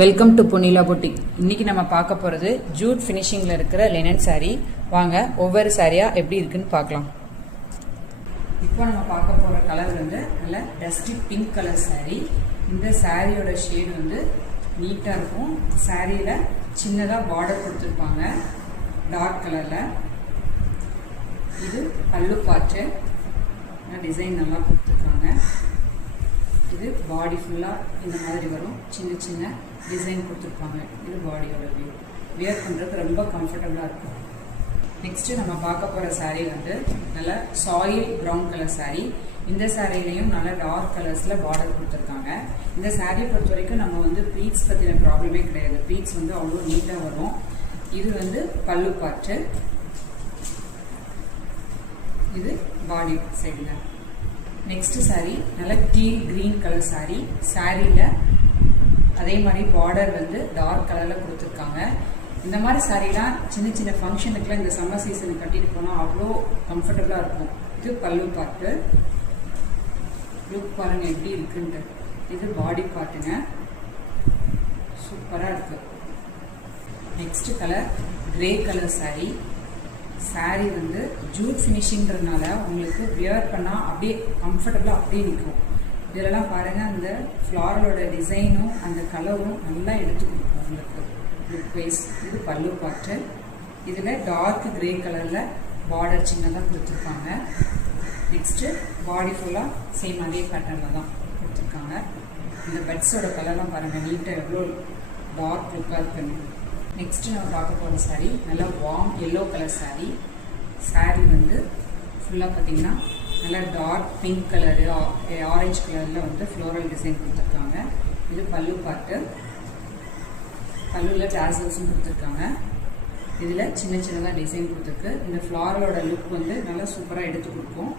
Welcome to புனிலா boutique. இன்னைக்கு நம்ம பார்க்க போகிறது ஜூட் ஃபினிஷிங்கில் இருக்கிற லினன் சாரீ. வாங்க ஒவ்வொரு சாரியாக எப்படி இருக்குன்னு பார்க்கலாம். இப்போ நம்ம பார்க்க போகிற கலர் வந்து நல்ல டஸ்டி பிங்க் கலர் சாரீ. இந்த சாரியோட ஷேடு வந்து நீட்டாக இருக்கும். சாரியில் சின்னதாக பார்டர் கொடுத்துருப்பாங்க டார்க் கலரில். இது பல்லு பாட்டு டிசைன் நல்லா கொடுத்துருக்காங்க. இது பாடி ஃபுல்லாக இந்த மாதிரி வரும், சின்ன சின்ன டிசைன் கொடுத்துருப்பாங்க. இது பாடியோட வியூ. வியர் பண்ணுறதுக்கு ரொம்ப கம்ஃபர்டபுளாக இருக்கும். நெக்ஸ்ட்டு நம்ம பார்க்க போகிற சாரீ வந்து நல்ல சாயில் ப்ரௌன் கலர் சாரீ. இந்த சாரீலையும் நல்ல டார்க் கலர்ஸில் பார்டர் கொடுத்துருக்காங்க. இந்த சாரியை பொறுத்த வரைக்கும் நம்ம வந்து ப்ளீட்ஸ் பற்றின ப்ராப்ளமே கிடையாது. ப்ளீட்ஸ் வந்து அவ்வளோ நீட்டாக வரும். இது வந்து பல்லு பாட்டு, இது பாடி சைடுங்க. நெக்ஸ்ட் சாரீ நல்ல டீ கிரீன் கலர் சாரீ. சாரியில் அதே மாதிரி பார்டர் வந்து டார்க் கலரில் கொடுத்துருக்காங்க. இந்த மாதிரி சாரீலாம் சின்ன சின்ன ஃபங்க்ஷனுக்குலாம் இந்த சம்மர் சீசனுக்கு கட்டிட்டு போனால் அவ்வளோ கம்ஃபர்டபுளாக இருக்கும். இது பல்லு பார்ட்டு. லுக் பாருங்கள் எப்படி இருக்குன்ட்டு. இது பாடி பார்ட்டுங்க, சூப்பராக இருக்குது. Next colour grey colour sari. Sari வந்து ஜூட் ஃபினிஷிங்கிறதுனால உங்களுக்கு வியர் பண்ணால் அப்படியே கம்ஃபர்டபுளாக அப்படியே நிற்கும். இதிலலாம் பாருங்கள், அந்த ஃப்ளாரலோட டிசைனும் அந்த கலரும் நல்லா எடுத்து கொடுக்கும் உங்களுக்கு லுக் வைஸ். இது பல்லு பாட்டு. இதில் டார்க் கிரே கலரில் பார்டர் சின்னதாக கொடுத்துருப்பாங்க. நெக்ஸ்ட்டு பாடி ஃபுல்லாக சேம் அதே பேட்டர்னில் தான் கொடுத்துருக்காங்க. இந்த பெட்ஸோட கலர்லாம் பாருங்கள் நீட்டாக எவ்வளோ டார்க் லுக்காக இருக்குன்னு. நெக்ஸ்ட்டு நம்ம பார்க்க போகிற சாரீ நல்லா warm yellow colour sari. Sari வந்து ஃபுல்லாக பார்த்தீங்கன்னா நல்லா டார்க் பிங்க் கலரு, ஆரஞ்சு கலரில் வந்து ஃப்ளோரல் டிசைன் கொடுத்துருக்காங்க. இது பல்லு பாட்டு. பல்லுவில் டாசல்ஸும் கொடுத்துருக்காங்க. இதில் சின்ன சின்னதாக டிசைன் கொடுத்துருக்கு. இந்த ஃப்ளாரலோட லுக் வந்து நல்லா சூப்பராக எடுத்து கொடுக்கும்.